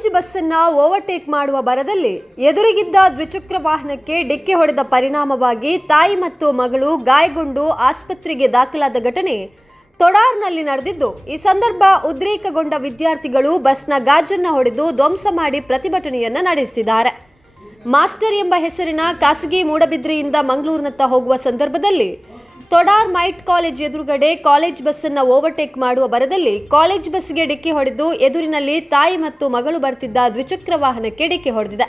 College ಬಸ್ಸನ್ನ overtake ಮಾಡುವ ಬರದಲ್ಲಿ ಎದುರಿಗಿದ್ದ ದ್ವಿಚಕ್ರ ವಾಹನಕ್ಕೆ ಡಿಕ್ಕಿ ಹೊಡೆದ ಪರಿಣಾಮವಾಗಿ ತಾಯಿ ಮತ್ತು ಮಗಳು ಗಾಯಗೊಂಡು ಆಸ್ಪತ್ರೆಗೆ ದಾಖಲಾದ ಘಟನೆ ತೊಡಾರ್ನಲ್ಲಿ ನಡೆದಿದ್ದು, ಈ ಸಂದರ್ಭ ಉದ್ರೇಕಗೊಂಡ ವಿದ್ಯಾರ್ಥಿಗಳು ಬಸ್ನ ಗಾಜನ್ನ ಹೊಡೆದು ಧ್ವಂಸ ಮಾಡಿ ಪ್ರತಿಭಟನೆಯನ್ನ ನಡೆಸಿದ್ದಾರೆ. ಮಾಸ್ಟರ್ ಎಂಬ ಹೆಸರಿನ ಖಾಸಗಿ ಮೂಡಬಿದ್ರಿಯಿಂದ ಮಂಗಳೂರಿನತ್ತ ಹೋಗುವ ಸಂದರ್ಭದಲ್ಲಿ ತೊಡಾರ್ ಮೈಟ್ ಕಾಲೇಜ್ ಎದುರುಗಡೆ ಕಾಲೇಜ್ ಬಸ್ಸನ್ನು ಓವರ್ಟೇಕ್ ಮಾಡುವ ಬರದಲ್ಲಿ ಕಾಲೇಜ್ ಬಸ್ಗೆ ಡಿಕ್ಕಿ ಹೊಡೆದು ಎದುರಿನಲ್ಲಿ ತಾಯಿ ಮತ್ತು ಮಗಳು ಬರ್ತಿದ್ದ ದ್ವಿಚಕ್ರ ವಾಹನಕ್ಕೆ ಡಿಕ್ಕಿ ಹೊಡೆದಿದೆ.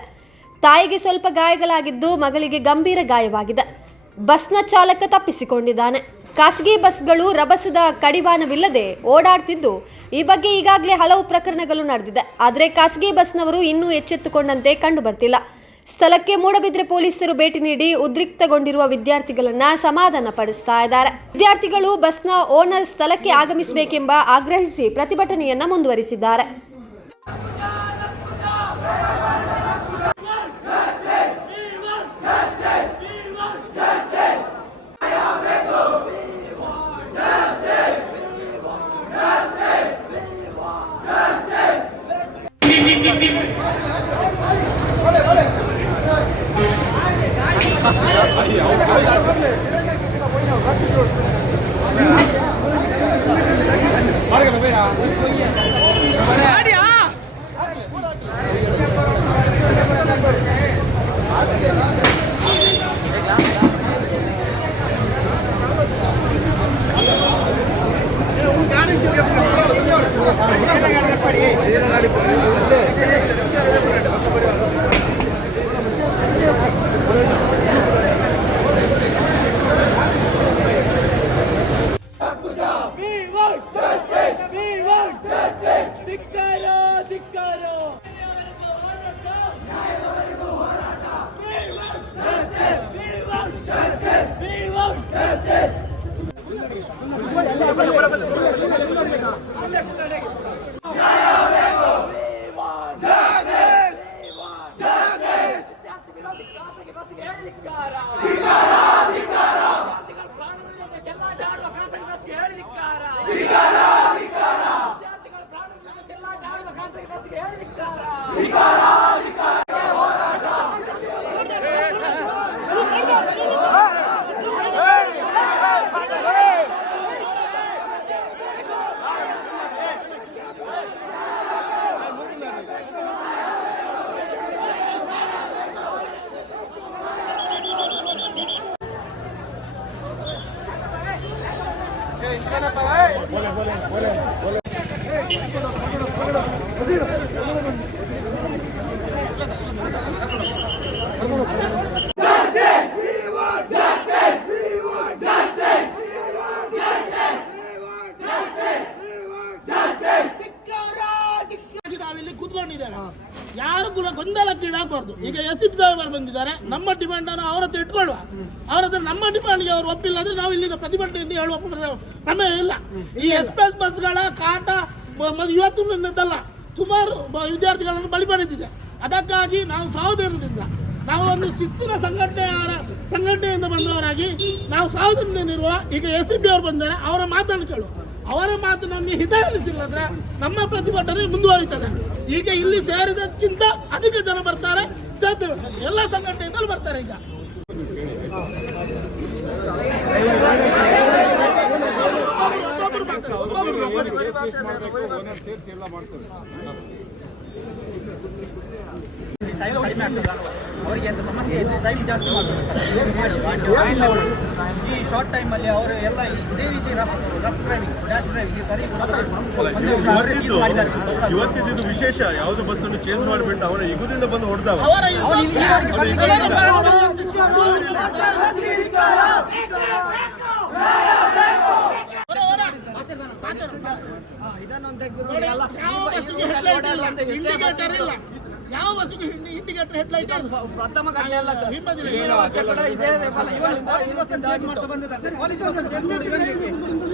ತಾಯಿಗೆ ಸ್ವಲ್ಪ ಗಾಯಗಳಾಗಿದ್ದು ಮಗಳಿಗೆ ಗಂಭೀರ ಗಾಯವಾಗಿದೆ. ಬಸ್ನ ಚಾಲಕ ತಪ್ಪಿಸಿಕೊಂಡಿದ್ದಾನೆ. ಖಾಸಗಿ ಬಸ್ಗಳು ರಭಸದ ಕಡಿವಾಣವಿಲ್ಲದೆ ಓಡಾಡ್ತಿದ್ದು ಈ ಬಗ್ಗೆ ಈಗಾಗಲೇ ಹಲವು ಪ್ರಕರಣಗಳು ನಡೆದಿದೆ. ಆದರೆ ಖಾಸಗಿ ಬಸ್ನವರು ಇನ್ನೂ ಎಚ್ಚೆತ್ತುಕೊಂಡಂತೆ ಕಂಡು ಬರ್ತಿಲ್ಲ ಸ್ಥಳಕ್ಕೆ ಮೂಡಬಿದ್ರೆ ಪೊಲೀಸರು ಭೇಟಿ ನೀಡಿ ಉದ್ರಿಕ್ತಗೊಂಡಿರುವ ವಿದ್ಯಾರ್ಥಿಗಳನ್ನ ಸಮಾಧಾನ ಪಡಿಸ್ತಾ ಇದ್ದಾರೆ. ವಿದ್ಯಾರ್ಥಿಗಳು ಬಸ್ನ ಓನರ್ ಸ್ಥಳಕ್ಕೆ ಆಗಮಿಸಬೇಕೆಂಬ ಆಗ್ರಹಿಸಿ ಪ್ರತಿಭಟನೆಯನ್ನ ಮುಂದುವರಿಸಿದ್ದಾರೆ. ಯಾರು ಕೂಡ ಗೊಂದಲಕ್ಕೆ ಈಡಾಗಬಾರ್ದು ಈಗ ಎಸ್ ಇಪ್ ಸಾಹೇಬರು ಬಂದಿದ್ದಾರೆ. ನಮ್ಮ ಡಿಮ್ಯಾಂಡ್ ಅನ್ನು ಅವ್ರ ಹತ್ರ ಇಟ್ಕೊಳ್ಳುವ. ಅವ್ರ ಹತ್ರ ನಮ್ಮ ಡಿಮ್ಯಾಂಡ್ಗೆ ಅವರು ಒಪ್ಪಿಲ್ಲ ಅಂದ್ರೆ ನಾವು ಇಲ್ಲಿಂದ ಪ್ರತಿಭಟನೆಯಿಂದ ಹೇಳುವ ಪ್ರ- ಪ್ರಮೇಯ ಇಲ್ಲ. ಈ ಎಕ್ಸ್ಪ್ರೆಸ್ ಬಸ್ಗಳ ಕಾಟ ಇವತ್ತು ನಿನ್ನದಲ್ಲ. ಸುಮಾರು ವಿದ್ಯಾರ್ಥಿಗಳನ್ನು ಬಲಿ ಪಡೆದಿದೆ. ಅದಕ್ಕಾಗಿ ನಾವು ಸಹೋದರದಿಂದ ನಾವು ಒಂದು ಶಿಸ್ತಿನ ಸಂಘಟನೆ ಸಂಘಟನೆಯಿಂದ ಬಂದವರಾಗಿ ನಾವು ಸಹೋದರನಿರುವ ಈಗ ಎಸ್ ಸಿ ಬಿ ಅವರು ಬಂದರೆ ಅವರ ಮಾತನ್ನು ಕೇಳು. ಅವರ ಮಾತು ನಮಗೆ ಹಿತ ಎನಿಸಿಲ್ಲದ್ರೆ ನಮ್ಮ ಪ್ರತಿಭಟನೆ ಮುಂದುವರಿತದೆ. ಈಗ ಇಲ್ಲಿ ಸೇರಿದಕ್ಕಿಂತ ಅಧಿಕ ಜನ ಬರ್ತಾರೆ ಸೇರ್ತೇವೆ ಎಲ್ಲ ಸಂಘಟನೆಯಿಂದಲೂ ಬರ್ತಾರೆ ಈಗ. ಅವರಿಗೆ ಎಂತ ಸಮಸ್ಯೆ ಇದೆ ಟೈಮ್ ಜಾಸ್ತಿ ಮಾಡ್ತಾರೆ ಮಾಡಿ ಈ ಶಾರ್ಟ್ ಟೈಮಲ್ಲಿ ಅವರು ಎಲ್ಲ ಇದೇ ರೀತಿ rough rough driving rash driving ಸರಿ ಇವತ್ತಿದ್ದು ವಿಶೇಷ ಯಾವ್ದು ಬಸ್ ಅನ್ನು ಚೇಂಜ್ ಮಾಡಿಬಿಟ್ಟು ಅವನ ಯುಗದಿಂದ ಬಂದು ಹೊಡೆದವ ಅವರ ಅವನು ಇಲ್ಲಿ ಯಾರಿಗೆ ಬಂದಿದ್ದಾನೆ? ಯಾವ ಬಸ್ಸಿಗೆ ಇಂಡಿಕೇಟರ್ ಹೆಡ್ಲೈಟ್ ಪ್ರಥಮ ಕಡೆ ಎಲ್ಲ ಸರ್ ಹಿಂಬದಿಲ್ಲ ಇದೇ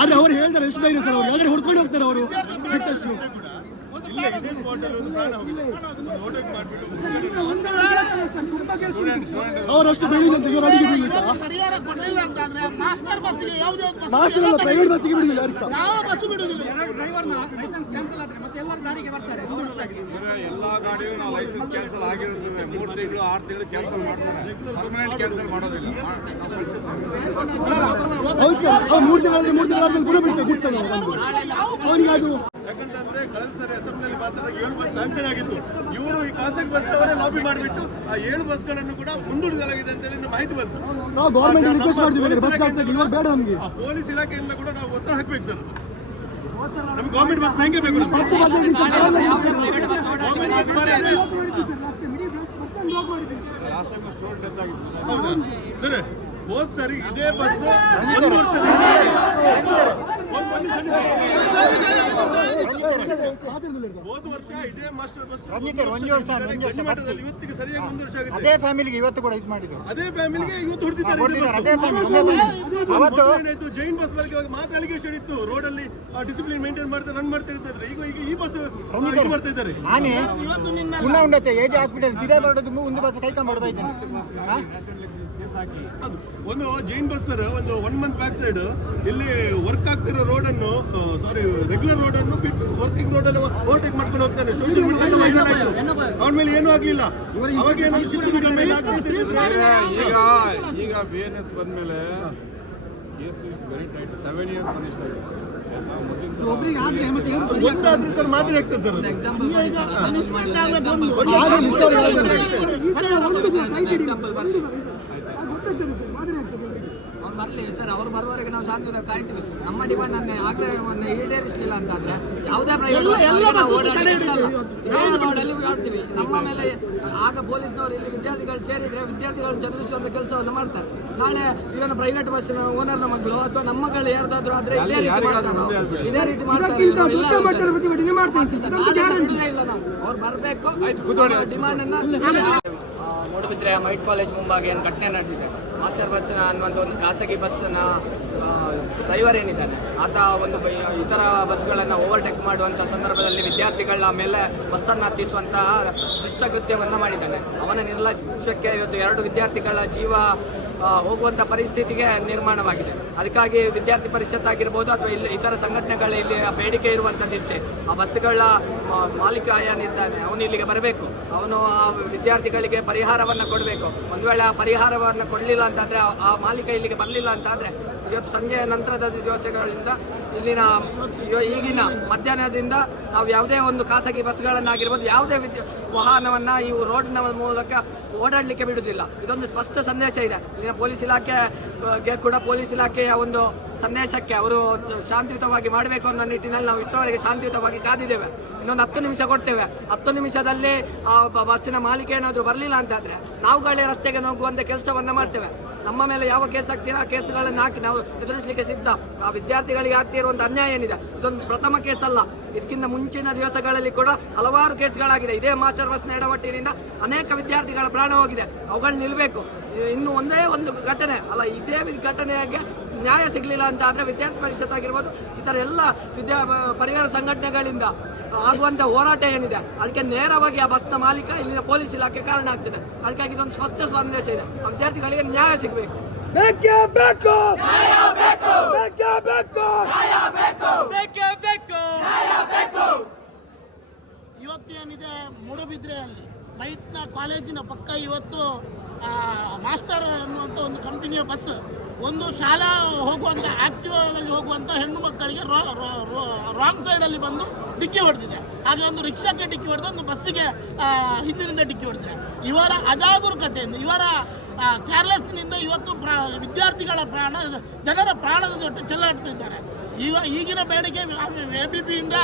ಆದ್ರೆ ಅವ್ರು ಹೇಳ್ತಾರೆ ಎಷ್ಟು ಧೈರ್ಯ ಸರ್ ಅವ್ರು ಯಾವ್ದಾದ್ರು ಹುಡ್ಕೊಂಡು ಹೋಗ್ತಾರೆ ಅವರು. ಅವರಷ್ಟು ಬೆಳೀಲಿ ಇವರು ಅಡಿಗೆ ಬೀಳಿಲ್ಲ ಇವತ್ತು ಪರಿಹಾರ ಕೊಡಲಿಲ್ಲ ಅಂತಂದ್ರೆ ಮಾಸ್ಟರ್ ಬಸ್ಸಿಗೆ ಯಾವುದೇ ಒಂದು ಬಸ್ ಮಾಸ್ಟರ್ ಅಲ್ಲ ಪ್ರೈವೇಟ್ ಬಸ್ಸಿಗೆ ಬಿಡುದಿಲ್ಲ ಯಾರು ಸಹ. ಯಾವ ಬಸ್ ಬಿಡುದಿಲ್ಲ. ಎರಡು ಡ್ರೈವರ್ನ ಲೈಸೆನ್ಸ್ ಕ್ಯಾನ್ಸಲ್ ಆದ್ರೆ ಮತ್ತೆ ಎಲ್ಲರ ದಾರಿಗೆ ಬರ್ತಾರೆ ಅವರ ಎಲ್ಲ ಗಾಡಿಯೂ ನಾವು ಲೈಸೆನ್ಸ್ ಕ್ಯಾನ್ಸಲ್ ಆಗಿರುತ್ತೆ ಮೂರು ತಿಂಗಳು ಆರು ತಿಂಗಳು ಕ್ಯಾನ್ಸಲ್ ಮಾಡ್ತಾರೆ. ಪರ್ಮನೆಂಟ್ ಕ್ಯಾನ್ಸಲ್ ಮಾಡೋದಿಲ್ಲ. ಹೌದು ಸರ್ ಅವ್ರು ಮೂರು ತಿಂಗಳಾದ್ರೆ ಮೂರು ತಿಂಗಳಾದ್ಮೇಲೆ ಗುಣ ಬಿಡ್ತಾರೆ ಬಿಡ್ತಾನೆ ಅವನಿಗೆ ಅದು ಮಾತಾಡಿದಾಗ ಏಳು ಬಸ್ ಸ್ಯಾಂಕ್ಷನ್ ಆಗಿತ್ತು ಇವರು ಈ ಖಾಸಗಿ ಬಸ್ ಲಾಬಿ ಮಾಡಿಬಿಟ್ಟು ಆ ಏಳು ಬಸ್ಗಳನ್ನು ಕೂಡ ಮುಂದೂಡಲಾಗಿದೆ ಅಂತ ಹೇಳಿ ಮಾಹಿತಿ ಬಂತು. ನಾವು ಗೌರ್ಮೆಂಟ್ ರಿಕ್ವೆಸ್ಟ್ ಮಾಡ್ತೀವಿ ಬಸ್ ಇವಾಗ ಬೇಡ ನಮಗೆ. ಆ ಪೊಲೀಸ್ ಇಲಾಖೆಯಿಂದ ಕೂಡ ನಾವು ಒತ್ತಡ ಹಾಕ್ಬೇಕು ಸರ್. ನಮ್ಗೆ ಗೌರ್ಮೆಂಟ್ ಬಸ್ ಬೇಕೇ ಬೇಕು. ಹತ್ತು ನಿಮಿಷ government bus. Last time student death ಆಗಿತ್ತು. ಹೌದಾ? ಸರಿ ಹೋದ್ ಸರಿ ಇದೇ ಬಸ್ ಒಂದು ವರ್ಷ ಹೋದ ವರ್ಷ ಇದೇ ಮಾಸ್ಟರ್ ಬಸ್ ಗಂಜಿಮಠದಲ್ಲಿ ಇವತ್ತಿಗೆ ಸರಿಯಾಗಿ ಒಂದು ವರ್ಷ ಆಗಿದೆ. ಅದೇ ಫ್ಯಾಮಿಲಿಗೆ ಇವತ್ತು ಕೂಡ ಇದು ಮಾಡಿದ್ರು. ಅದೇ ಫ್ಯಾಮಿಲಿಗೆ ಇವತ್ತು ಹೊಡ್ದಿದ್ದಾರೆ, ಒಂದೇ ಜೈನ್ ಬಸ್ ಬಗ್ಗೆ ಮಾತ್ರ ಅಲಿಗೇಷನ್ ಇತ್ತು. ರೋಡ್ ಅಲ್ಲಿ ಡಿಸಿಪ್ಲಿನ್ ಮೇಂಟೈನ್ ಮಾಡ್ತಾರೆ ರನ್ ಮಾಡ್ತಾ ಇರ್ತಾರೆ ಈಗ ಈಗ ಈ ಬಸ್ ರನ್ ಮಾಡ್ತಾ ಇದ್ದಾರೆ. ನಿನ್ನ ಪುನಃ ಉಂಡತ್ತೆ ಎ ಜೆ ಹಾಸ್ಪಿಟಲ್ ಇದೇ ಬರೋದು ಒಂದು ಬಸ್ ಕೈಕೊಂಡು? ಅದು ಒಂದು ಜೈನ್ ಬಸ್ ಸರ್ ಒಂದು ಒನ್ ಮಂತ್ ಬ್ಯಾಕ್ ಸೈಡ್ ಇಲ್ಲಿ ವರ್ಕ್ ಆಗ್ತಿರೋ ರೋಡ್ ಅನ್ನು ಸಾರಿ ರೆಗ್ಯುಲರ್ ರೋಡ್ ಅನ್ನು ಬಿಟ್ಟು ವರ್ಕಿಂಗ್ ರೋಡ್ ಅಲ್ಲಿ ಓವರ್ಟೇಕ್ ಮಾಡ್ಕೊಂಡು ಹೋಗ್ತಾನೆ. ಸೋಷಿಯಲ್ ಮೀಡಿಯಾ ಅವನ ಮೇಲೆ ಏನೂ ಆಗಲಿಲ್ಲ. ಅವಾಗ ಈಗ ಈಗ ಬಿ ಎನ್ ಎಸ್ ಬಂದ್ಮೇಲೆ case is very tight seven year punishment ಒಂದಾದ್ರೆ sir ಮಾತ್ರ ಆಗ್ತದೆ ಸರ್ ಒಂದು. ಆದ್ರೆ ಲಿಸ್ಟ್ ಅವ್ರಿಗೆ ಹೇಳಿದ್ರೆ ಅವ್ರು ಬರಲಿ ಸರ್ ಅವ್ರು ಬರುವವರೆಗೆ ನಾವು ಶಾಂತಿ ಕಾಯ್ತೀವಿ. ನಮ್ಮ ಡಿಮಾಂಡ್ ಅನ್ನ ಆಗ್ರಹವನ್ನು ಈಡೇರಿಸಲಿಲ್ಲ ಅಂತಂದ್ರೆ ಯಾವುದೇ ಓಡ್ತೀವಿ ನಮ್ಮ ಮೇಲೆ ಆಗ ಪೊಲೀಸ್ನವರು ಇಲ್ಲಿ ವಿದ್ಯಾರ್ಥಿಗಳು ಸೇರಿದ್ರೆ ವಿದ್ಯಾರ್ಥಿಗಳು ಚದುರಿಸುವಂತ ಕೆಲಸವನ್ನು ಮಾಡ್ತಾರೆ. ನಾಳೆ ಇವನ ಪ್ರೈವೇಟ್ ಬಸ್ಸಿನ ಓನರ್ನ ಮಗಳು ಅಥವಾ ನಮ್ಮ ಮಗಳು ಯಾರ್ದಾದ್ರು ಆದ್ರೆ ಇದೇ ರೀತಿ ಮಾಡ್ತಾರೆ ಇದೇ ರೀತಿ ಮಾಡ್ತಾರೆ. ಇಲ್ಲ ನಾವು. ಅವ್ರು ಬರಬೇಕು. ಡಿಮಾಂಡ್ ಅನ್ನ ಮೂಡುಬಿದ್ರೆ ಮೈಟ್ ಕಾಲೇಜ್ ಮುಂಭಾಗ ಏನು ಘಟನೆ ನಡೆದಿದೆ. ಮಾಸ್ಟರ್ ಬಸ್ ಅನ್ನುವಂಥ ಒಂದು ಖಾಸಗಿ ಬಸ್ಸನ್ನ ಡ್ರೈವರ್ ಏನಿದ್ದಾನೆ, ಆತ ಒಂದು ಇತರ ಬಸ್ಗಳನ್ನು ಓವರ್ಟೇಕ್ ಮಾಡುವಂಥ ಸಂದರ್ಭದಲ್ಲಿ ವಿದ್ಯಾರ್ಥಿಗಳ ಮೇಲೆ ಬಸ್ಸನ್ನು ಹತ್ತಿಸುವಂತಹ ದುಷ್ಟಕೃತ್ಯವನ್ನು ಮಾಡಿದ್ದಾನೆ. ಅವನ ನಿರ್ಲಕ್ಷ್ಯಕ್ಕೆ ಇವತ್ತು ಎರಡು ವಿದ್ಯಾರ್ಥಿಗಳ ಜೀವ ಹೋಗುವಂಥ ಪರಿಸ್ಥಿತಿಗೆ ನಿರ್ಮಾಣವಾಗಿದೆ. ಅದಕ್ಕಾಗಿ ವಿದ್ಯಾರ್ಥಿ ಪರಿಷತ್ ಆಗಿರ್ಬೋದು ಅಥವಾ ಇಲ್ಲಿ ಇತರ ಸಂಘಟನೆಗಳ ಇಲ್ಲಿ ಬೇಡಿಕೆ ಇರುವಂಥದ್ದು ಇಷ್ಟೇ. ಆ ಬಸ್ಗಳ ಮಾಲೀಕ ಏನಿದ್ದಾನೆ, ಅವನು ಇಲ್ಲಿಗೆ ಬರಬೇಕು. ಅವನು ಆ ವಿದ್ಯಾರ್ಥಿಗಳಿಗೆ ಪರಿಹಾರವನ್ನು ಕೊಡಬೇಕು. ಒಂದು ವೇಳೆ ಆ ಪರಿಹಾರವನ್ನು ಕೊಡಲಿಲ್ಲ ಅಂತಂದರೆ, ಆ ಮಾಲೀಕ ಇಲ್ಲಿಗೆ ಬರಲಿಲ್ಲ ಅಂತಂದರೆ, ಇವತ್ತು ಸಂಜೆಯ ನಂತರದ ದಿವಸಗಳಿಂದ ಇಲ್ಲಿನ ಈಗಿನ ಮಧ್ಯಾಹ್ನದಿಂದ ನಾವು ಯಾವುದೇ ಒಂದು ಖಾಸಗಿ ಬಸ್ಗಳನ್ನಾಗಿರ್ಬೋದು, ಯಾವುದೇ ವಿದ್ಯು, ವಾಹನವನ್ನು ಈ ರೋಡ್ನ ಮೂಲಕ ಓಡಾಡಲಿಕ್ಕೆ ಬಿಡುವುದಿಲ್ಲ. ಇದೊಂದು ಸ್ಪಷ್ಟ ಸಂದೇಶ ಇದೆ. ಇಲ್ಲಿನ ಪೊಲೀಸ್ ಇಲಾಖೆಗೆ ಕೂಡ ಪೊಲೀಸ್ ಇಲಾಖೆಯ ಒಂದು ಸಂದೇಶಕ್ಕೆ ಅವರು ಶಾಂತಿಯುತವಾಗಿ ಮಾಡಬೇಕು ಅನ್ನೋ ನಿಟ್ಟಿನಲ್ಲಿ ನಾವು ಇಷ್ಟರವರೆಗೆ ಶಾಂತಿಯುತವಾಗಿ ಕಾದಿದ್ದೇವೆ. ಇನ್ನೊಂದು ಹತ್ತು ನಿಮಿಷ ಕೊಡ್ತೇವೆ. ಹತ್ತು ನಿಮಿಷದಲ್ಲಿ ಆ ಬಸ್ಸಿನ ಮಾಲೀಕ ಏನಾದರೂ ಬರಲಿಲ್ಲ ಅಂತಾದರೆ ನಾವುಗಳೇ ರಸ್ತೆಗೆ ನೋಗುವಂಥ ಕೆಲಸವನ್ನು ಮಾಡ್ತೇವೆ. ನಮ್ಮ ಮೇಲೆ ಯಾವ ಕೇಸ್ ಹಾಕ್ತೀರಾ ಕೇಸುಗಳನ್ನು ಹಾಕಿ ನಾವು ಎದುರಿಸಲಿಕ್ಕೆ ಸಿದ್ಧ. ಆ ವಿದ್ಯಾರ್ಥಿಗಳಿಗೆ ಆಗ್ತಿರುವಂಥ ಅನ್ಯಾಯ ಏನಿದೆ? ಇದೊಂದು ಪ್ರಥಮ ಕೇಸ್ ಅಲ್ಲ ಇದಕ್ಕಿಂತ ಮುಂಚಿನ ದಿವಸಗಳಲ್ಲಿ ಕೂಡ ಹಲವಾರು ಕೇಸ್ಗಳಾಗಿದೆ. ಇದೇ ಮಾಸ್ಟರ್ ಬಸ್ನ ಎಡವಟ್ಟಿನಿಂದ ಅನೇಕ ವಿದ್ಯಾರ್ಥಿಗಳ ಪ್ರಾಣ ಹೋಗಿದೆ. ಅವುಗಳು ನಿಲ್ಲಬೇಕು ಇನ್ನು ಒಂದೇ ಒಂದು ಘಟನೆ ಅಲ್ಲ, ಇದೇ ಘಟನೆಗೆ ನ್ಯಾಯ ಸಿಗಲಿಲ್ಲ ಅಂತ ಆದರೆ ವಿದ್ಯಾರ್ಥಿ ಪರಿಷತ್ ಆಗಿರ್ಬೋದು ಈ ಥರ ಎಲ್ಲ ವಿದ್ಯಾ ಪರಿವಾರ ಸಂಘಟನೆಗಳಿಂದ ಆಗುವಂಥ ಹೋರಾಟ ಏನಿದೆ ಅದಕ್ಕೆ ನೇರವಾಗಿ ಆ ಬಸ್ನ ಮಾಲೀಕ ಇಲ್ಲಿನ ಪೊಲೀಸ್ ಇಲಾಖೆ ಕಾರಣ ಆಗ್ತದೆ. ಅದಕ್ಕಾಗಿ ಇದೊಂದು ಸ್ಪಷ್ಟ ಸಂದೇಶ ಇದೆ. ವಿದ್ಯಾರ್ಥಿಗಳಿಗೆ ನ್ಯಾಯ ಸಿಗಬೇಕು. ಬೇಕೇ ಬೇಕು! ಬೇಕೇ! ಬೇಕು ಬೇಕೇ! ಬೇಕು! ಇವತ್ತೇನಿದೆ ಮೂಡುಬಿದ್ರೆಯಲ್ಲಿ ಕಾಲೇಜಿನ ಪಕ್ಕ ಇವತ್ತು ಆ, ಮಾಸ್ಟರ್ ಅನ್ನುವಂಥ ಒಂದು ಕಂಪನಿಯ ಬಸ್. ಒಂದು ಶಾಲಾ ಹೋಗುವಂಥ ಆಕ್ಟಿವಾದಲ್ಲಿ ಹೋಗುವಂಥ ಹೆಣ್ಣು ಮಕ್ಕಳಿಗೆ ರಾಂಗ್ ಸೈಡಲ್ಲಿ ಬಂದು ಡಿಕ್ಕಿ ಹೊಡೆದಿದೆ. ಹಾಗೆ ಒಂದು ರಿಕ್ಷಾಕ್ಕೆ ಡಿಕ್ಕಿ ಹೊಡೆದು ಒಂದು ಬಸ್ಸಿಗೆ ಹಿಂದಿನಿಂದ ಡಿಕ್ಕಿ ಹೊಡೆದಿದೆ. ಇವರ ಅಜಾಗರೂಕತೆಯಿಂದ, ಇವರ ಕೇರ್ಲೆಸ್ನಿಂದ ಇವತ್ತು ಪ್ರಾ, ವಿದ್ಯಾರ್ಥಿಗಳ ಪ್ರಾಣ, ಜನರ ಪ್ರಾಣದ ಜೊತೆ ಚೆಲ್ಲಾಡ್ತಿದ್ದಾರೆ. ಈಗ ಈಗಿನ ಬೇಡಿಕೆ ಎ ಬಿ ಪಿಯಿಂದ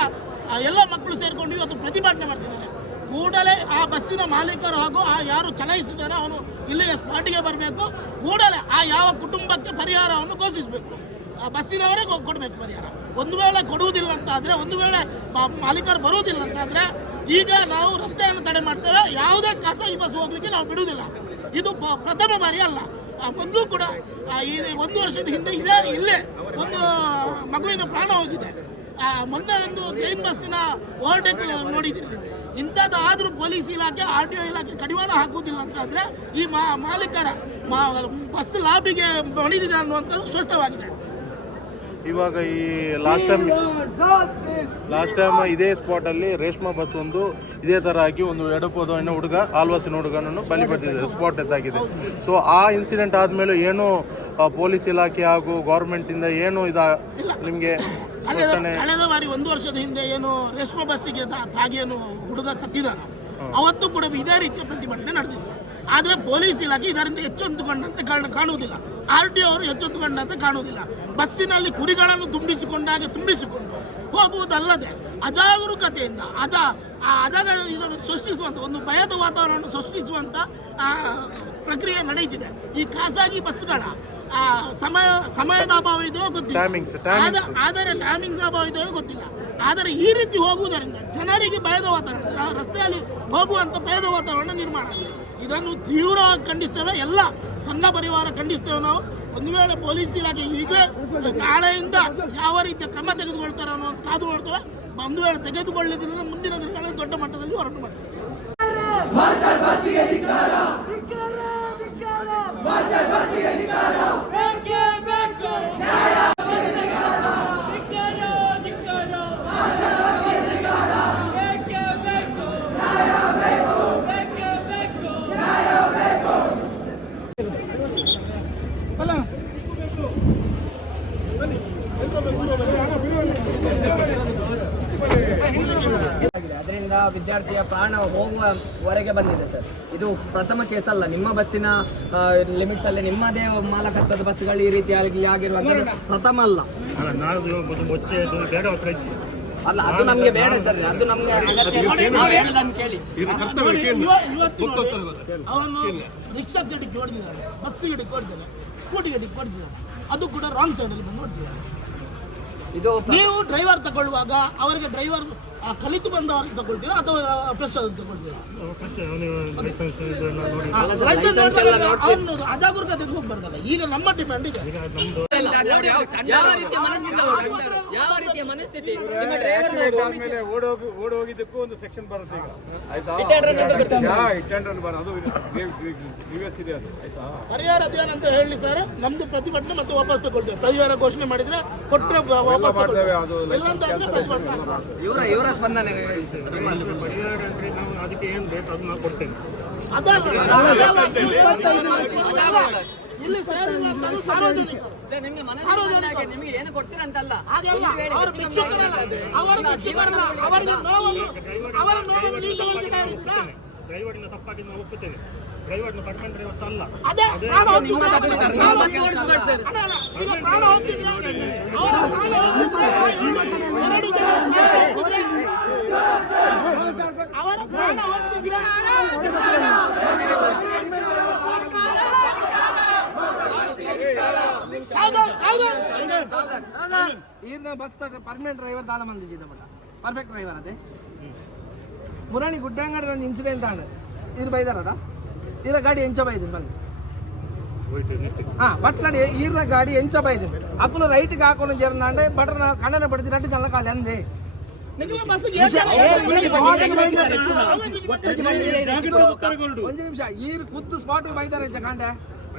ಎಲ್ಲ ಮಕ್ಕಳು ಸೇರಿಕೊಂಡು ಇವತ್ತು ಪ್ರತಿಭಟನೆ ಮಾಡ್ತಿದ್ದಾರೆ. ಕೂಡಲೇ ಆ ಬಸ್ಸಿನ ಮಾಲೀಕರು ಹಾಗೂ ಆ ಯಾರು ಚಲಾಯಿಸಿದ್ದಾರೆ ಅವನು ಇಲ್ಲಿಗೆ ಸ್ಪಾಟಿಗೆ ಬರಬೇಕು. ಕೂಡಲೇ ಆ ಯಾವ ಕುಟುಂಬಕ್ಕೆ ಪರಿಹಾರವನ್ನು ಘೋಷಿಸಬೇಕು. ಆ ಬಸ್ಸಿನವರೇ ಕೊಡಬೇಕು ಪರಿಹಾರ. ಒಂದು ವೇಳೆ ಕೊಡುವುದಿಲ್ಲ ಅಂತ ಆದರೆ, ಒಂದು ವೇಳೆ ಮಾಲೀಕರು ಬರುವುದಿಲ್ಲ ಅಂತ ಆದರೆ, ಈಗ ನಾವು ರಸ್ತೆಯನ್ನು ತಡೆ ಮಾಡ್ತೇವೆ. ಯಾವುದೇ ಖಾಸಗಿ ಬಸ್ ಹೋಗ್ಲಿಕ್ಕೆ ನಾವು ಬಿಡುವುದಿಲ್ಲ. ಇದು ಪ್ರಥಮ ಬಾರಿ ಅಲ್ಲ. ಮೊದಲು ಕೂಡ ಈ ಒಂದು ವರ್ಷದ ಹಿಂದೆ ಇದೇ, ಇಲ್ಲೇ ಒಂದು ಮಗುವಿನ ಪ್ರಾಣ ಹೋಗಿದೆ. ಮೊನ್ನೆ ಒಂದು ಟ್ರೈನ್ ಬಸ್ಸಿನ ಓವರ್ಟೇಕ್ ನೋಡಿದ್ದೀನಿ ಇಂಥದ್ದು ಆದರೂ ಪೊಲೀಸ್ ಇಲಾಖೆ ಆರ್ ಟಿ ಒ ಇಲಾಖೆ ಕಡಿವಾಣ ಹಾಕುವುದಿಲ್ಲ ಅಂತಾದರೆ ಈ ಮಾ ಮಾಲೀಕರ ಮಾ ಬಸ್ ಲಾಬಿಗೆ ಬಣಿದಿದೆ ಅನ್ನುವಂಥದ್ದು ಸ್ಪಷ್ಟವಾಗಿದೆ. ಇವಾಗ ಈ ಲಾಸ್ಟ್ ಟೈಮ್ ಲಾಸ್ಟ್ ಟೈಮ್ ಇದೇ ಸ್ಪಾಟ್ ಅಲ್ಲಿ ರೇಷ್ಮಾ ಬಸ್ ಒಂದು ಇದೇ ತರ ಆಗಿ ಒಂದು ಎಡಪೋದ ಹುಡುಗ ಆಲ್ವಾಸಿನ ಹುಡುಗನನ್ನು ಬಲಿ ಪಡೆದಿದೆ ಸ್ಪಾಟ್ ಎದ್ದಾಗಿದೆ. ಸೊ ಆ ಇನ್ಸಿಡೆಂಟ್ ಆದ್ಮೇಲೆ ಏನು ಪೊಲೀಸ್ ಇಲಾಖೆ ಹಾಗೂ ಗೌರ್ಮೆಂಟ್ ಇಂದ ಏನು ಇದ ನಿಮ್ಗೆ ಕಳೆದ ಬಾರಿ ಒಂದು ವರ್ಷದ ಹಿಂದೆ ಏನು ರೇಷ್ಮಾ ಬಸ್ಸಿಗೆ ತಾಗೇನು ತಾಗಿ ಏನು ಹುಡುಗ ಸತ್ತಿದಾನ. ಅವತ್ತು ಕೂಡ ಇದೇ ರೀತಿಯ ಪ್ರತಿಭಟನೆ ನಡೆದಿತ್ತು. ಆದರೆ ಪೊಲೀಸ್ ಇಲಾಖೆ ಇದರಿಂದ ಎಚ್ಚೆತ್ತುಕೊಂಡಂತೆ ಕಾಣ ಕಾಣುವುದಿಲ್ಲ. ಆರ್ ಟಿ ಅವರು ಎಚ್ಚೆತ್ತುಕೊಂಡಂತೆ ಕಾಣುವುದಿಲ್ಲ. ಬಸ್ಸಿನಲ್ಲಿ ಕುರಿಗಳನ್ನು ತುಂಬಿಸಿಕೊಂಡಾಗೆ ತುಂಬಿಸಿಕೊಂಡು ಹೋಗುವುದಲ್ಲದೆ ಅಜಾಗರೂಕತೆಯಿಂದ ಅದ ಆ ಅಜಗ ಇದನ್ನು ಸೃಷ್ಟಿಸುವಂಥ ಒಂದು ಭಯದ ವಾತಾವರಣವನ್ನು ಸೃಷ್ಟಿಸುವಂಥ ಪ್ರಕ್ರಿಯೆ ನಡೆಯುತ್ತಿದೆ. ಈ ಖಾಸಗಿ ಬಸ್ಗಳ ಆ, ಸಮಯ ಸಮಯದ ಅಭಾವ ಇದೆಯೋ ಗೊತ್ತಿಲ್ಲ. ಆದರೆ ಟೈಮಿಂಗ್ಸ್ ಅಭಾವ ಇದೆಯೋ ಗೊತ್ತಿಲ್ಲ. ಆದರೆ ಈ ರೀತಿ ಹೋಗುವುದರಿಂದ ಜನರಿಗೆ ಭಯದ ವಾತಾವರಣ ರಸ್ತೆಯಲ್ಲಿ ಹೋಗುವಂಥ ಭಯದ ವಾತಾವರಣ ನಿರ್ಮಾಣ ಆಗಿದೆ. ಇದನ್ನು ತೀವ್ರವಾಗಿ ಖಂಡಿಸ್ತೇವೆ. ಎಲ್ಲ ಸಂಘ ಪರಿವಾರ ಖಂಡಿಸ್ತೇವೆ ನಾವು. ಒಂದು ವೇಳೆ ಪೊಲೀಸ್ ಇಲಾಖೆ ಈಗಲೇ ನಾಳೆಯಿಂದ ಯಾವ ರೀತಿಯ ಕ್ರಮ ತೆಗೆದುಕೊಳ್ತಾರೆ ಅನ್ನೋ ಕಾದು ನೋಡ್ತೇವೆ ಒಂದು ವೇಳೆ ತೆಗೆದುಕೊಳ್ಳೋದ್ರಿಂದ ಮುಂದಿನ ದಿನಗಳಲ್ಲಿ ದೊಡ್ಡ ಮಟ್ಟದಲ್ಲಿ ಹೊರಟು ಮಾಡ್ತೇವೆ ಬೇಕೇ ಬೇಕು ಧಿಕ್ಕಾರ, ಧಿಕ್ಕಾರ. ಬೇಕೇ ಬೇಕು ಬೇಕೇ ಬೇಕು ಅದರಿಂದ ವಿದ್ಯಾರ್ಥಿಯ ಪ್ರಾಣ ಹೋಗುವವರೆಗೆ ಬಂದಿದೆ ಸರ್. ಇದು ಪ್ರಥಮ ಕೇಸ್ ಅಲ್ಲ. ನಿಮ್ಮ ಬಸ್ಸಿನ ಲಿಮಿಟ್ಸ್ ಅಲ್ಲಿ ನಿಮ್ಮದೇ ಮಾಲಕತ್ವದ ಬಸ್ಗಳು ಈ ರೀತಿ ಆಗಿರುವ ಆಗಿರುವಂಥದ್ದು ಪ್ರಥಮ ಅಲ್ಲ. ಅಲ್ಲ ಅದು ನಮ್ಗೆ ಬೇಡ ಸರ್. ಅದು ನಮ್ಗೆ ಕೇಳಿ. ಅವನು ರಿಕ್ಷಾಕ್ಕೆ ಡಿಕ್ಕಿ ಹೊಡೆದಿದ್ದಾನೆ ಬಸ್ಸಿಗೆ ಡಿಕ್ಕಿ ಹೊಡೆದಿದ್ದಾನೆ ಸ್ಕೂಟಿಗೆ ಡಿಕ್ಕಿ ಹೊಡೆದಿದ್ದಾನೆ ಅದು ಕೂಡ ರಾಂಗ್ ಸೈಡ್ ಬಂದು ಹೊಡೆದಿದ್ದಾನೆ ಇದು ನೀವು ಡ್ರೈವರ್ ತಗೊಳ್ಳುವಾಗ ಅವರಿಗೆ ಡ್ರೈವರ್ ಕಲಿತು ಬಂದವರಿಗೆ ತಗೊಳ್ತೀರಾ ಅಥವಾ ಫ್ರೆಶ್ ತಗೊಳ್ತೀರಾ? ಲೈಸೆನ್ಸ್ ಹೋಗ್ಬಾರ್ದಲ್ಲ ಈಗ ನಮ್ಮ ಡಿಮ್ಯಾಂಡ್ ಇದೆ. ಯಾವ ರೀತಿಯ ಮನಸ್ಥಿತಿ ಯಾವ ರೀತಿಯ ಮನಸ್ಥಿತಿ? ನಿಮ್ಮ ಡ್ರೈವರ್ ಆದ್ಮೇಲೆ ಓಡೋಗಿ ಓಡೋಗಿದ್ದಕ್ಕೂ ಒಂದು ಸೆಕ್ಷನ್ ಬರುತ್ತೆ ಈಗ. ಆಯ್ತಾ? and run ಅಂತ ಬರ್ತದೆ. ಯಾ, ಬರೋದು ಅದು ಇದೆ. ಅದು. ಆಯ್ತಾ? ಪರಿಹಾರ ಅಂತ ಹೇಳಿ ಸರ್ ನಮ್ದು ಪ್ರತಿಭಟನೆ ಮತ್ತೆ ವಾಪಸ್ ತಗೊಳ್ತೇವೆ. ಪರಿಹಾರ ಘೋಷಣೆ ಮಾಡಿದ್ರೆ ಕೊಟ್ಟರೆ ವಾಪಸ್ ಮಾಡ್ತೇವೆ, ಅದು ತಗೊಳ್ತೇವೆ ಇಲ್ಲ ಅಂತ ಅಂದ್ರೆ ಪ್ರತಿಭಟನೆ ಆಗಲ್ಲ. ಇವರ ಇವರ ಸ್ಪಂದನೆ ಹೇಳಿ ಸರ್. ಅದಲ್ಲ, ಅದಲ್ಲ, ಇವತ್ತಲ್ಲ. ಇಲ್ಲಿ ಸೇರಿರುವಂತದ್ದು ಸಾರ್ವಜನಿಕರು ನಿಮ್ಗೆ ನಿಮಗೆ ಏನು ಕೊಡ್ತೀರಾ ಅಂತಲ್ಲ ಹಾಗೆಲ್ಲ ಅವರು ಭಿಕ್ಷುಕರಲ್ಲ ಅವರು ಭಿಕ್ಷುಕರಲ್ಲ ಅವರಿಗೆ ನೋವನ್ನು ಅವರ ನೋವನ್ನು ನೀವು ತಯಾರಿದ್ದೀರಾ? ಅದೇ ಪ್ರಾಣ ನಾವು ಪ್ರಾಣ ಹೋಗ್ತಿದ್ರೆ ಅಲ್ಲ, ಈಗ ಪ್ರಾಣ ಹೋಗ್ತಿದ್ರೆ ಅವರ ಪ್ರಾಣ ಹೋಗ್ತಿದ್ರೆ ಎರಡು ಜನ ಪ್ರಾಣ ಹೋಗ್ತಿದ್ರೆ ಅವರ ಪ್ರಾಣ ಹೋಗ್ತಿದ್ರೆ ಈರ್ನ ಬಸ್ ಪರ್ಮನೆಂಟ್ ಡ್ರೈವರ್ ದಾನ ಮಂದಿದ್ದ ಬಟ ಪರ್ಫೆಕ್ಟ್ ಡ್ರೈವರ್ ಅದೇ. ಮುರಾಣಿ ಗುಡ್ಡಂಗಡ ಒಂದು ಇನ್ಸಿಡೆಂಟ್ ആണ് ಇದು ಬೈದಾರದ ಇರ ಗಾಡಿ ಎಂಚ ಬೈದಿನಿ ಬಂದು ಹಾ ಬಟ್ಲಡಿ ಈರ್ನ ಗಾಡಿ ಎಂಚ ಬೈದಿನಿ ಅಕ್ಕಲು ರೈಟ್ಗೆ ಹಾಕೊಂಡು ಜರ್ನಾಂಡೆ ನಾವು ಕಣ್ಣನ ಬಡ್ದಿ ಅಡ್ಡಿ ತಲ್ಲ ಕಾಲಿ ಅಂದೆ. ಸ್ಪಾಟಿಗೆ. ಒಂದು ನಿಮಿಷ ಈರ್ ಕುದ್ದು ಸ್ಪಾಟ್ ಬೈದಾರೆ ಕಾಂಡೆ.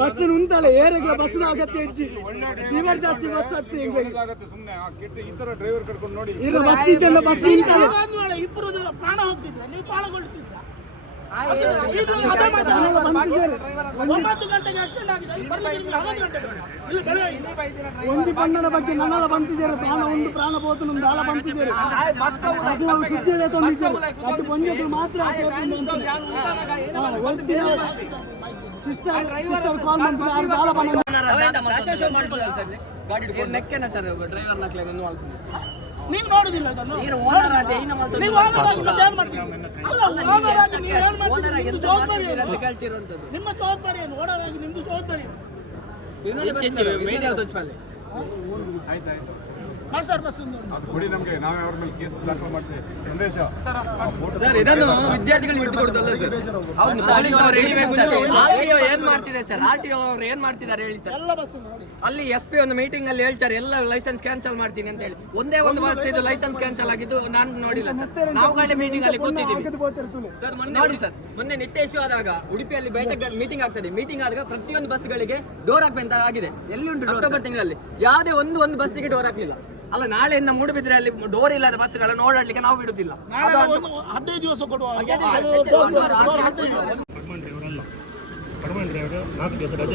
ಬಸ್ ಉಂಟಲ್ಲ ಏರಿಗಳ ಬಸ್ನ ಅಗತ್ಯ ಹೆಚ್ಚಿ. ಜೀವನ ಜಾಸ್ತಿ ಬಸ್ ಹತ್ತಿ ಸುಮ್ಮನೆ ಕೆಟ್ಟ ಡ್ರೈವರ್ ಕರ್ಕೊಂಡು ನೋಡಿ. ಇರೋ ಬಸ್ ಇದೆಲ್ಲ ಬಸ್ ಉಂಟಲ್ಲ. ಇಬ್ಬರು ಪ್ರಾಣ ಹೋಗ್ತಿದ್ರೆ? ನೀವು ಮಾತಾಡೋದು. ಒಂಬತ್ತು ಗಂಟೆಗೆ ಆಕ್ಸಿಡೆಂಟ್ ಆಗಿದೆ. ಹನ್ನೊಂದು ಗಂಟೆ ಬೇಡ. ಇಲ್ಲಿ ಬೆಳಗ್ಗೆ ಒಂದು ಬಣ್ಣದ ಬಗ್ಗೆ ನನ್ನಲ ಬಂತಿದ್ದಾರೆ ಪ್ರಾಣ ಒಂದು ಪ್ರಾಣ ಹೋತು ನಮ್ದು ಆಳ ಬಂತಿದ್ದಾರೆ ಅದು ನಾವು ಸುದ್ದಿಯಲ್ಲೇ ತಂದಿದ್ದಾರೆ ಅದು ಬಂದಿದ್ರು ಮಾತ್ರ ಸಿಸ್ಟರ್ ಸಿಸ್ಟರ್ ಕಾಲ್ ಮಾಡ್ತಾರೆ ಯಾರು ಬಾಲ ಬಂದ ಗಾಡಿ ನೆಕ್ಕೆನ ಸರ್ ಡ್ರೈವರ್ ನಕ್ಲೆ ನೀವು ನೋಡುದಿಲ್ಲ ಇದನ್ನು ಓನರ್ ಆದ ಏನ ಮಾತು ನೀವು ಓನರ್ ಆಗಿ ಮತ್ತೆ ಏನ್ ಮಾಡ್ತೀರಿ? ಅಲ್ಲ ಓನರ್ ಆಗಿ ನೀವು ಏನ್ ಮಾಡ್ತೀರಿ? ನಿಮ್ದು ಜವಾಬ್ದಾರಿ ಏನು? ಅಂತ ಕೇಳ್ತಿರುವಂತದ್ದು ನಿಮ್ಮ ಜವಾಬ್ದಾರಿ ಏನು? ಓನರ್ ಆಗಿ ನಿಮ್ದು ಜವಾಬ್ದಾರಿ ಏನು? ಇಂದ ಮಾಡ್ತೀವಿ. ಸಂದೇಶ ಸರ್ ಏನ್ ಮಾಡ್ತಿದೆ ಸರ್? ಆರ್ ಟಿ ಅವ್ರು ಏನ್ ಮಾಡ್ತಿದ್ದಾರೆ ಹೇಳಿ ಸರ್? ಎಲ್ಲ ಬಸ್ ನೋಡಿ. ಅಲ್ಲಿ ಎಸ್ ಪಿ ಒಂದು ಮೀಟಿಂಗ್ ಅಲ್ಲಿ ಹೇಳ್ತಾರೆ ಎಲ್ಲ ಲೈಸೆನ್ಸ್ ಕ್ಯಾನ್ಸಲ್ ಮಾಡ್ತೀನಿ ಅಂತ ಹೇಳಿ. ಒಂದೇ ಒಂದು ಬಸ್ ಇದು ಲೈಸೆನ್ಸ್ ಕ್ಯಾನ್ಸಲ್ ಆಗಿದ್ದು ನಾನು ನೋಡಿಲ್ಲ ಸರ್. ನಾವುಗಳೇ ಮೀಟಿಂಗ್ ಅಲ್ಲಿ ಕೂತಿದ್ದೀವಿ. ಸರ್ ಮೊನ್ನೆ ನೋಡಿ ಸರ್. ಮೊನ್ನೆ ನಿಟ್ಟೆ ಇಶ್ಯೂ ಆದಾಗ ಉಡುಪಿಯಲ್ಲಿ ಬೈಠಕ್ ಮೀಟಿಂಗ್ ಆಗ್ತದೆ. ಮೀಟಿಂಗ್ ಆದಾಗ ಪ್ರತಿಯೊಂದು ಬಸ್ಗಳಿಗೆ ಡೋರ್ ಹಾಕ್ಬೇಕಂತ ಆಗಿದೆ. ಎಲ್ಲಿ ಉಂಟು ಅಕ್ಟೋಬರ್ ತಿಂಗಳಲ್ಲಿ. ಯಾವುದೇ ಒಂದು ಒಂದು ಬಸ್ಸಿಗೆ ಡೋರ್ ಹಾಕ್ಲಿಲ್ಲ. ಅಲ್ಲ ನಾಳೆಯಿಂದ ಮೂಡುಬಿದ್ರೆ ಅಲ್ಲಿ ಡೋರ್ ಇಲ್ಲದ ಬಸ್ಗಳನ್ನು ಓಡಾಡ್ಲಿಕ್ಕೆ ನಾವು ಬಿಡುದಿಲ್ಲ. ಹದಿನೈದು ದಿವಸ ಕೊಡುವ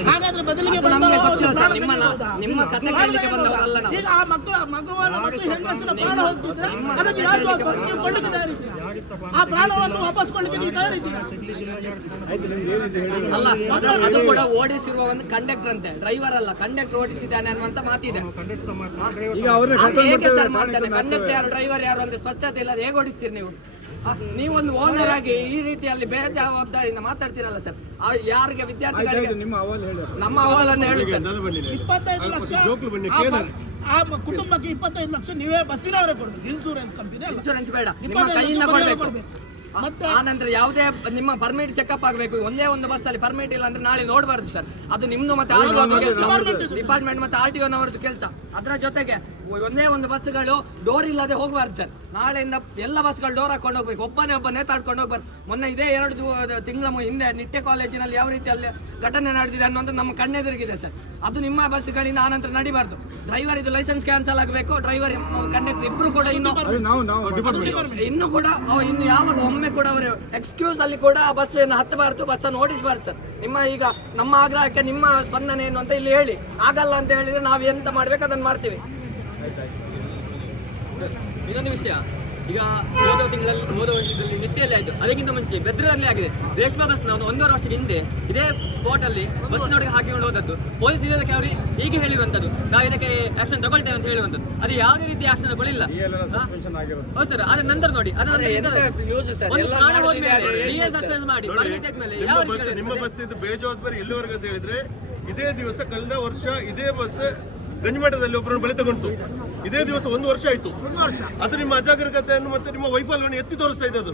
ಹಾಗಾದ್ರೆ ಬದಲಿಗೆ ಅದು ಬಂದವರು ಗೊತ್ತಿಲ್ಲ ಪ್ರಾಣ ಸರ್ ನಿಮ್ಮ ತೆಗೆದುಕೊಳ್ಳುವುದಾ? ನಿಮ್ಮ ಕತೆ ಕೇಳಲಿಕ್ಕೆ ಬಂದವರಲ್ಲ ನಾವು. ಈಗ ಆ ಮಕ್ಕಳ ಮಗುವನ ಮತ್ತು ಹೆಂಗಸಿನ ಪ್ರಾಣ ಹೋಗ್ತಿದ್ರೆ ಅದಕ್ಕೆ ಯಾರು ಜವಾಬ್ದಾರಿ ನೀವು ಕೊಳ್ಳಿಕ್ಕೆ ತಯಾರಿದ್ದೀರಾ? ಆ ಪ್ರಾಣವನ್ನು ವಾಪಸ್ ಕೊಳ್ಳಿಕ್ಕೆ ನೀವು ತಯಾರಿದ್ದೀರಾ? ಅಲ್ಲ ಅದು- ಅದು ಕೂಡ ಓಡಿಸಿರುವ ಒಂದು ಕಂಡಕ್ಟರ್ ಅಂತೆ. ಡ್ರೈವರ್ ಅಲ್ಲ ಕಂಡಕ್ಟರ್ ಓಡಿಸಿದ್ದಾನೆ ಅನ್ನುವಂತ ಮಾತಿದೆ. ಹೇಗೆ ಸರ್ ಮಾಡ್ತಾನೆ? ಕಂಡಕ್ಟರ್ ಯಾರು ಡ್ರೈವರ್ ಯಾರು ಅಂತ ಸ್ಪಷ್ಟತೆ ಇಲ್ಲ. ಹೇಗೆ ಓಡಿಸ್ತೀರಿ ನೀವು? ನೀವೊಂದು ಓನರ್ ಆಗಿ ಈ ರೀತಿಯಲ್ಲಿ ಬೇಜವಾಬ್ದಾರಿಯಿಂದ ಮಾತಾಡ್ತೀರಲ್ಲ ಸರ್. ಆ ಯಾರಿಗೆ ವಿದ್ಯಾರ್ಥಿಗಳಿಗೆ ನಿಮ್ಮ ಅಹವಾಲು ಹೇಳಿ ನಮ್ಮ ಅಹವಾಲನ್ನು ಹೇಳಿ ಸರ್. ಇಪ್ಪತ್ತೈದು ಲಕ್ಷ ಆ ಕುಟುಂಬಕ್ಕೆ ಇಪ್ಪತ್ತೈದು ಲಕ್ಷ ನೀವೇ ಬಸ್ಸಿನವರೇ ಕೊಡ್ಬೇಕು ಇನ್ಸೂರೆನ್ಸ್ ಕಂಪನಿ ಅಲ್ಲ. ಇನ್ಶೂರೆನ್ಸ್ ಬೇಡ. ನಿಮ್ಮ ಕೈಯಿಂದ ಕೊಡ್ಬೇಕು. ಮತ್ತೆ ಆನಂತರ ನಂತರ ಯಾವುದೇ ನಿಮ್ಮ ಪರ್ಮಿಟ್ ಚೆಕಪ್ ಆಗಬೇಕು. ಒಂದೇ ಒಂದು ಬಸ್ ಅಲ್ಲಿ ಪರ್ಮಿಟ್ ಇಲ್ಲ ಅಂದ್ರೆ ನಾಳೆ ನೋಡಬಾರ್ದು ಸರ್ ಅದು ನಿಮ್ದು ಮತ್ತೆ ಆರ್. ಡಿಪಾರ್ಟ್ಮೆಂಟ್ ಮತ್ತೆ ಆರ್ ಟಿ ನವರದ್ದು ಕೆಲಸ. ಅದರ ಜೊತೆಗೆ ಒಂದೇ ಒಂದು ಬಸ್ಗಳು ಡೋರ್ ಇಲ್ಲದೆ ಹೋಗಬಾರ್ದು ಸರ್ ನಾಳೆಯಿಂದ ಎಲ್ಲ ಬಸ್ಗಳು ಡೋರ್ ಹಾಕೊಂಡು ಹೋಗ್ಬೇಕು. ಒಬ್ಬನೇ ಒಬ್ಬ ನೇತಾಡ್ಕೊಂಡು ಹೋಗ್ಬಾರ್ದು. ಮೊನ್ನೆ ಇದೇ ಎರಡು ತಿಂಗಳ ಮು- ಹಿಂದೆ ನಿಟ್ಟೆ ಕಾಲೇಜಿನಲ್ಲಿ ಯಾವ ರೀತಿಯಲ್ಲಿ ಘಟನೆ ನಡೆದಿದೆ ಅನ್ನೋದು ನಮ್ಮ ಕಣ್ಣೆದುರಿಗಿದೆ ಸರ್ ಅದು ನಿಮ್ಮ ಬಸ್ಗಳಿಂದ ಆನಂತರ ನಡಿಬಾರ್ದು. ಡ್ರೈವರ್ ಇದು ಲೈಸೆನ್ಸ್ ಕ್ಯಾನ್ಸಲ್ ಆಗಬೇಕು. ಡ್ರೈವರ್ ಕಂಡಕ್ಟರ್ ಇಬ್ಬರು ಕೂಡ ಇನ್ನು ನಾವು ನಾವು ಇನ್ನು ಕೂಡ ಇನ್ನು ಯಾವಾಗ ಒಮ್ಮೆ ಕೂಡ ಅವರು ಎಕ್ಸ್ಕ್ಯೂಸ್ ಅಲ್ಲಿ ಕೂಡ ಆ ಬಸ್ ಹತ್ತಬಾರ್ದು ಬಸ್ ಅನ್ನು ಓಡಿಸಬಾರ್ದು ಸರ್. ನಿಮ್ಮ ಈಗ ನಮ್ಮ ಆಗ್ರಹಕ್ಕೆ ನಿಮ್ಮ ಸ್ಪಂದನೆ ಏನು ಅಂತ ಇಲ್ಲಿ ಹೇಳಿ. ಆಗಲ್ಲ ಅಂತ ಹೇಳಿದ್ರೆ ನಾವು ಎಂತ ಮಾಡ್ಬೇಕು ಅದನ್ನ ಮಾಡ್ತೀವಿ. ಇನ್ನೊಂದು ವಿಷಯ. ಈಗ ಹೋದ ತಿಂಗಳಲ್ಲಿ ಹೋದ ವರ್ಷದಲ್ಲಿ ನಿಟ್ಟೆಯಲ್ಲಿ ಆಯ್ತು. ಅದಕ್ಕಿಂತ ಮುಂಚೆ ಬೆದ್ರಲ್ಲಿ ಆಗಿದೆ. ರೇಷ್ಮಾ ಬಸ್ ನಾವು ಒಂದೂವರೆ ವರ್ಷದ ಹಿಂದೆ ಇದೇ ಸ್ಪಾಟ್ ಅಲ್ಲಿ ಬಸ್ ನೋಡಿ ಹಾಕಿಕೊಂಡು ಹೋದದ್ದು. ಪೊಲೀಸ್ ಇಲಾಖೆ ಅವರು ಹೀಗೆ ಹೇಳಿರುವಂತದ್ದು. ನಾವು ಇದಕ್ಕೆ ಆಕ್ಷನ್ ತಗೊಳ್ತೇವೆ ಅಂತ ಹೇಳುವಂತದ್ದು ಅದು ಯಾವುದೇ ರೀತಿ ಆಕ್ಷನ್ ತಗೊಳ್ಳಿಲ್ಲ. ಸಸ್ಪೆನ್ಷನ್ ಆಗಿರೋದು. ಹೌದು ಸರ್ ಅದ್ರ ನಂತರ ನೋಡಿ. ಅದರ ಮಾಡಿ ನಿಮ್ಮ ಬಸ್ ನಿಮ್ಮ ಬಸ್ ಇದು ಬೇಜವಾಬ್ದಾರಿ ಎಲ್ಲಿವರೆಗೆ ಅಂತ ಹೇಳಿದ್ರೆ ಇದೇ ದಿವಸ ಕಳೆದ ವರ್ಷ ಇದೇ ಬಸ್ ಗಂಜಮಠದಲ್ಲಿ ಒಬ್ಬರನ್ನು ಬಳಿ ತಗೊಂಡು ಇದೇ ದಿವಸ ಒಂದು ವರ್ಷ ಆಯ್ತು. ಒಂದು ವರ್ಷ. ಅದು ನಿಮ್ಮ ಅಜಾಗ್ರತೆಯನ್ನು ಮತ್ತೆ ನಿಮ್ಮ ವೈಫಲ್ಯವನ್ನು ಎತ್ತಿ ತೋರಿಸ್ತಾ ಇದೆ ಅದು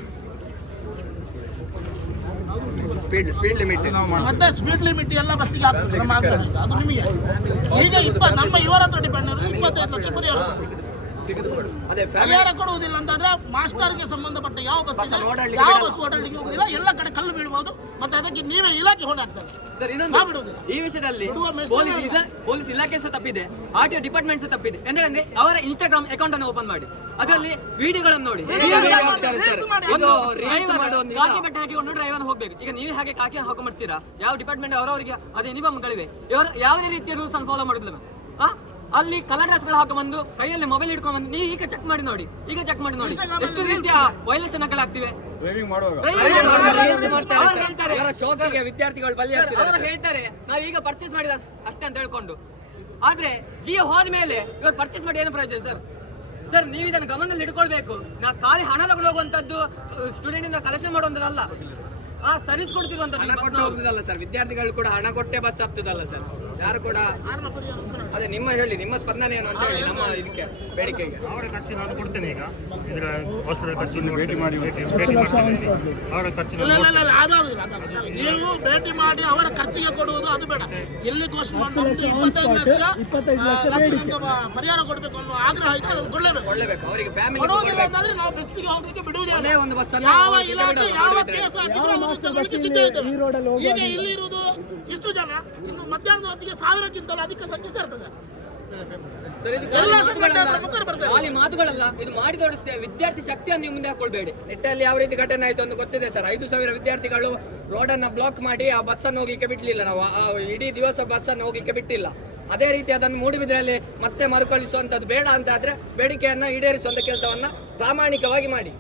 ಸ್ಪೀಡ್ ಸ್ಪೀಡ್ ಲಿಮಿಟ್ ಮತ್ತೆ ಸ್ಪೀಡ್ ಲಿಮಿಟ್ ಎಲ್ಲ ಬಸ್ಸಿಗೆ ಹಾಕ್ಬೇಕು ನಮ್ಮ ಆಗ್ರಹ ಅದು ನಿಮಗೆ. ಈಗ ಇಪ್ಪ ನಮ್ಮ ಇವರ ಹತ್ರ ಡಿಪೆಂಡ್ ಇರೋದು ಇಪ್ಪತ್ತೈದು ಲಕ್ಷ ಪರಿಹಾರ. ಅದೇ ಪರಿಹಾರ ಕೊಡುವುದಿಲ್ಲ ಅಂತಂದ್ರೆ ಮಾಸ್ಟರ್ಗೆ ಸಂಬಂಧಪಟ್ಟ ಯಾವ ಬಸ್ ಯಾವ ಬಸ್ ಓಡಾಡ್ಲಿಕ್ಕೆ ಹೋಗುದಿಲ್ಲ ಎಲ್ಲ ಕಡೆ ಕಲ್ಲು ಬೀಳ್ಬೋದು ಮತ್ತೆ ಅದಕ್ಕೆ ನೀವೇ ಇಲಾಖೆ ಹೊಣೆ ಆಗ್ತದೆ ಇನ್ನೊಂದು ಈ ವಿಷಯದಲ್ಲಿ ಪೊಲೀಸ್ ಇಲ- ಪೊಲೀಸ್ ಇಲಾಖೆ ಸಹ ತಪ್ಪಿದೆ ಆರ್ ಟಿ ಡಿಪಾರ್ಟ್ಮೆಂಟ್ ಸಹ ತಪ್ಪಿದೆ. ಎಂದ್ರೆ ಅವರ ಇನ್ಸ್ಟಾಗ್ರಾಮ್ ಅಕೌಂಟ್ ಅನ್ನು ಓಪನ್ ಮಾಡಿ. ಅದರಲ್ಲಿ ವಿಡಿಯೋಗಳನ್ನು ನೋಡಿ. ಕಾಕಿ ಬಟ್ಟೆ ಹಾಕಿಕೊಂಡು ಡ್ರೈವರ್ ಹೋಗ್ಬೇಕು. ಈಗ ನೀವೇ ಹಾಗೆ ಕಾಕಿ ಹಾಕೊಂಡ್ಬಿಡ್ತೀರಾ ಯಾವ ಡಿಪಾರ್ಟ್ಮೆಂಟ್ ಅವರವರಿಗೆ ಅದೇ ಗಳಿವೆ. ಇವರು ಯಾವುದೇ ರೀತಿಯ ರೂಲ್ಸ್ ಅನ್ನು ಫಾಲೋ ಮಾಡುದಿಲ್ಲ ಆ? ಅಲ್ಲಿ ಕಲರ್ ಡ್ರೆಸ್ಗಳು ಹಾಕೊಂಡ್ಬಂದು ಕೈಯಲ್ಲಿ ಮೊಬೈಲ್ ಇಟ್ಕೊಂಡ್ ಬಂದು ನೀವು ಈಗ ಚೆಕ್ ಮಾಡಿ ನೋಡಿ ಈಗ ಚೆಕ್ ಮಾಡಿ ನೋಡಿ. ಎಷ್ಟು ರೀತಿಯ ವೈಲೇಷನ್ ಆಗ್ತಿವೆ? ಡ್ರೈವಿಂಗ್ ಮಾಡುವಾಗ. ಅವರ ಶೋಕಿಗೆ ವಿದ್ಯಾರ್ಥಿಗಳು ಬಲಿ ಅವರು ಹೇಳ್ತಾರೆ ನಾವು ಈಗ ಪರ್ಚೇಸ್ ಮಾಡಿದ ಅಷ್ಟೇ ಅಂತ ಹೇಳ್ಕೊಂಡು. ಆದ್ರೆ ಜಿಯೋ ಹೋದ್ಮೇಲೆ ಇವಾಗ ಪರ್ಚೇಸ್ ಮಾಡಿ ಏನು ಪ್ರಯೋಜನ ಸರ್? ಸರ್ ನೀವು ಇದನ್ನ ಗಮನದಲ್ಲಿ ಇಟ್ಕೊಳ್ಬೇಕು ನಾ ಖಾಲಿ ಹಣ ತಗೊಂಡು ಹೋಗುವಂತದ್ದು ಸ್ಟೂಡೆಂಟ್ ಇಂದ ಕಲೆಕ್ಷನ್ ಮಾಡುವಂತದ್ದಲ್ಲ. ಆ ಸರ್ವಿಸ್ ಕೊಡ್ತಿರುವಂತದ್ದು ಸರ್. ವಿದ್ಯಾರ್ಥಿಗಳು ಕೂಡ ಹಣ ಕೊಟ್ಟೆ ಬಸ್ ಹತ್ತದಲ್ಲ ಸರ್. ಯಾರು ಕೂಡ ಅದೇ ನಿಮ್ಮ ಹೇಳಿ ನಿಮ್ಮ ಸ್ಪಂದನೆ ಏನು ಅಂತ ಹೇಳಿ ನಮ್ಮ ಇದಕ್ಕೆ ಬೇಡಿಕೆಗೆ. ಅವರ ಖರ್ಚು ನಾನು ಕೊಡ್ತೇನೆ ಈಗ. ಇದರ ಹಾಸ್ಪಿಟಲ್ ಖರ್ಚು ಭೇಟಿ ಮಾಡಿ ಭೇಟಿ ಮಾಡ್ತೇನೆ. ಅವರ ಖರ್ಚು. ನೀವು ಭೇಟಿ ಮಾಡಿ ಅವರ ಖರ್ಚಿಗೆ ಕೊಡುವುದು ಅದು ಬೇಡ. ಎಲ್ಲಿ ಘೋಷಣೆ ಮಾಡಿ ಇಪ್ಪತ್ತೈದು ಲಕ್ಷ ಆ, ಲಕ್ಷ ಪರಿಹಾರ ಕೊಡಬೇಕು ಅನ್ನೋ ಆಗ್ರಹ ಇದ್ರೆ ಅದನ್ನು ಕೊಡಲೇಬೇಕು. ಕೊಡ್ಲೇಬೇಕು. ಅವರಿಗೆ ಫ್ಯಾಮಿಲಿ ಕೊಡೋದಿಲ್ಲ ಅಂತಂದ್ರೆ ನಾವು ಬಸ್ಸಿಗೆ ಹೋಗ್ಲಿಕ್ಕೆ ಬಿಡುವುದಿಲ್ಲ ಅದೇ ಒಂದು ಬಸ್ ಯಾವ ಇಲಾಖೆ ಯಾವ. ಕೇಸ್ ಹಾಕಿದ್ರು ಅದನ್ನು ತಗೊಳ್ಳಿಕ್ಕೆ ಸಿದ್ಧ ಇದ್ದೇವೆ. ಈಗ ಇಲ್ಲಿ ಇರುವುದು ಇಷ್ಟು ಜನ? ಇನ್ನು ಮಧ್ಯಾಹ್ನದ ಹೊತ್ತಿಗೆ ಸಾವಿರಕ್ಕಿಂತಲೂ ಅಧಿಕ ಸಂಖ್ಯೆ ಸೇರ್ತದೆ. ಖಾಲಿ ಮಾತುಗಳಲ್ಲ. ಇದು ಮಾಡಿ ವಿದ್ಯಾರ್ಥಿ ಶಕ್ತಿಯನ್ನು ನೀವು ಮುಂದೆ ಹಾಕೊಳ್ಬೇಡಿ. ನೆಟ್ಟಲ್ಲಿ ಯಾವ ರೀತಿ ಘಟನೆ ಆಯ್ತು ಅಂತ ಗೊತ್ತಿದೆ ಸರ್. ಐದು ಸಾವಿರ ವಿದ್ಯಾರ್ಥಿಗಳು ರೋಡ್ ಅನ್ನ ಬ್ಲಾಕ್ ಮಾಡಿ ಆ ಬಸ್ ಅನ್ನು ಹೋಗ್ಲಿಕ್ಕೆ ಬಿಡ್ಲಿಲ್ಲ ನಾವು. ಆ ಇಡೀ ದಿವಸ ಬಸ್ ಅನ್ನು ಹೋಗ್ಲಿಕ್ಕೆ ಬಿಟ್ಟಿಲ್ಲ. ಅದೇ ರೀತಿ ಅದನ್ನು ಮೂಡುಬಿದ್ರೆಯಲ್ಲಿ ಮತ್ತೆ ಮರುಕಳಿಸುವಂತದ್ದು ಬೇಡ ಅಂತ ಆದ್ರೆ ಬೇಡಿಕೆಯನ್ನ ಈಡೇರಿಸುವಂತ ಕೆಲಸವನ್ನ ಪ್ರಾಮಾಣಿಕವಾಗಿ ಮಾಡಿ.